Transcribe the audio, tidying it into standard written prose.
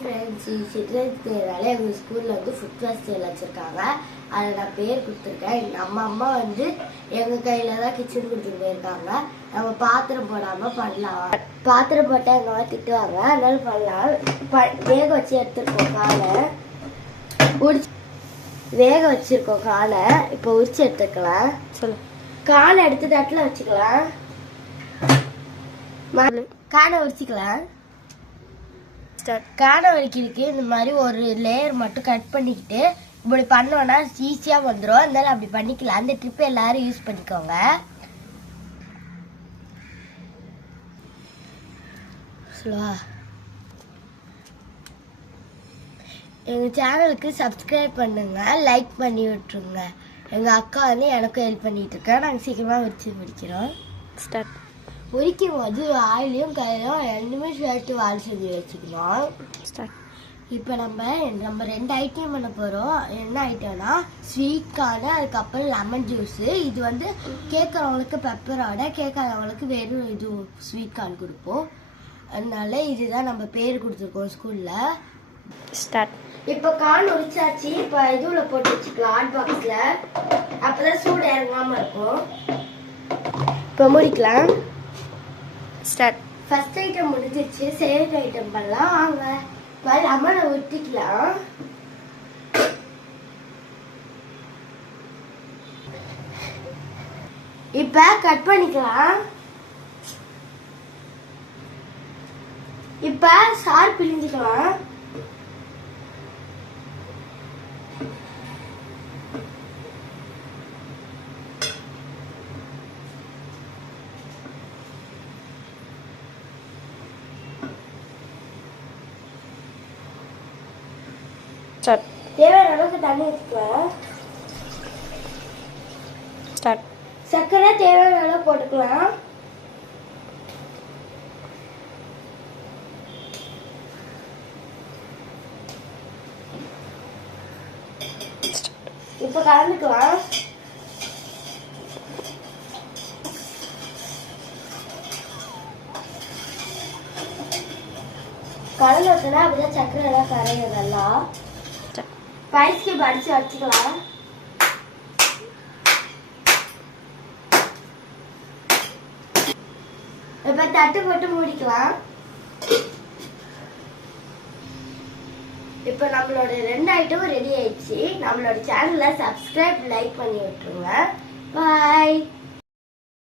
Friends, children's டேனால எங்கள் ஸ்கூலில் வந்து ஃபுட் ஃபெஸ்டிவல் வச்சுருக்காங்க. அதில் நான் பேர் கொடுத்துருக்கேன். நம்ம அம்மா வந்து எங்கள் கையில் தான் கிச்சன் கொடுத்துட்டு போயிருக்காங்க. நம்ம பாத்திரம் போடாமல் பண்ணலாம். பாத்திரம் போட்டால் எங்கள் அம்மா திட்டுவாங்க, அதனால பண்ணலாம். வேக வச்சு எடுத்துருக்கோம் காலை. வேக வச்சுருக்கோம் காலை. இப்போ உரிச்சு எடுத்துக்கலாம். சொல்லு. காலை எடுத்து தட்டில் வச்சுக்கலாம். காலை உரிச்சிக்கலாம். காணை வலிக்கிறதுக்கு இந்த மாதிரி ஒரு லேயர் மட்டும் கட் பண்ணிக்கிட்டு இப்படி பண்ணோன்னா ஈஸியாக வந்துடும். அதனால அப்படி பண்ணிக்கலாம். அந்த ட்ரிப் எல்லாரும் யூஸ் பண்ணிக்கோங்க. சொல்லுவா. எங்கள் சேனலுக்கு சப்ஸ்கிரைப் பண்ணுங்க, லைக் பண்ணி விட்டுருங்க. எங்கள் அக்கா வந்து எனக்கும் ஹெல்ப் பண்ணிட்டு இருக்கேன். நாங்கள் சீக்கிரமாக உரிச்சு முடிக்கிறோம். ஸ்டார்ட். உரிக்கும் போது ஆயிலையும் கையிலும் ரெண்டுமே சேர்த்து வால் செஞ்சு வச்சுக்கணும். இப்போ நம்ம 2 ஐட்டம் பண்ண போகிறோம். என்ன ஐட்டம்னா ஸ்வீட் கார்னு, அதுக்கப்புறம் லெமன் ஜூஸு. இது வந்து கேட்குறவங்களுக்கு பெப்பரோட, கேட்காதவங்களுக்கு வெறும் இது ஸ்வீட் கார்ன் கொடுப்போம். அதனால இதுதான் நம்ம பேர் கொடுத்துருக்கோம் ஸ்கூலில். ஸ்டார்ட். இப்போ கார்ன் உரிச்சாச்சு. இப்போ இதுவில் போட்டு வச்சுக்கலாம் ஹாட் பாக்ஸில். அப்போ தான் சூடு இறங்காமல் இருக்கும். இப்போ முடிக்கலாம். ஸ்டார்ட். ஃபர்ஸ்ட் ஐட்டம் முடிஞ்சிருச்சு. செகண்ட் ஐட்டம் பண்ணலாம். வாங்க. லெமனை ஊற்றிக்கலாம். இப்போ கட் பண்ணிக்கலாம். இப்போ சார் பிழிஞ்சிக்கலாம். தேவையான அளவுக்கு தண்ணி ஊற்றிக்கலாம். சர்க்கரை தேவையான அளவு போட்டுக்கலாம். இப்போ கலந்துக்கலாம். கலந்து வச்சோன்னா அப்படிதான் சர்க்கரை எல்லாம் கரையும் நல்லா. ஸ்பைஸ்க்கு அடிச்சு வச்சுக்கலாம். இப்ப தட்டு போட்டு மூடிக்கலாம். இப்ப நம்மளோட 2 ஐட்டம் ரெடி ஆயிடுச்சு. நம்மளோட சேனலை சப்ஸ்கிரைப், லைக் பண்ணி விட்டுருங்க. பாய்.